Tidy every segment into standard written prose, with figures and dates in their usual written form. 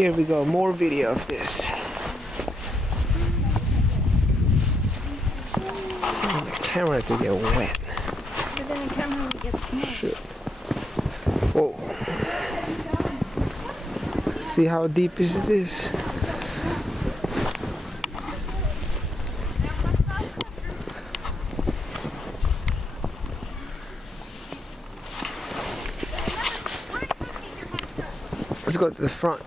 Here we go, more video of this. The camera to get wet. But then the camera will get small. Shit. Whoa. See how deep is this? Let's go to the front.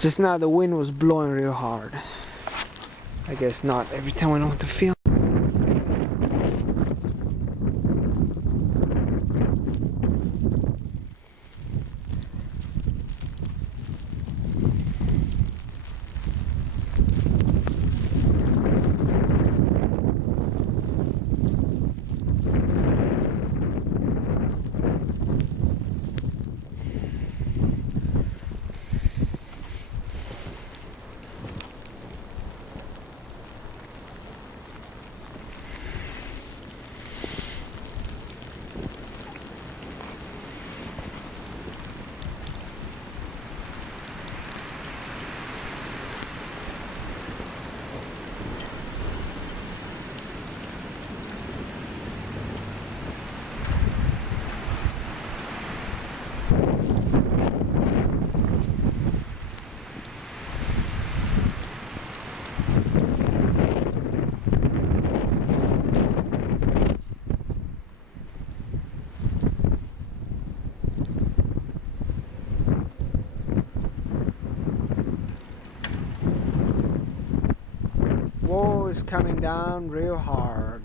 Just now the wind was blowing real hard. I guess not every time I know what to feel. Whoa, it's coming down real hard.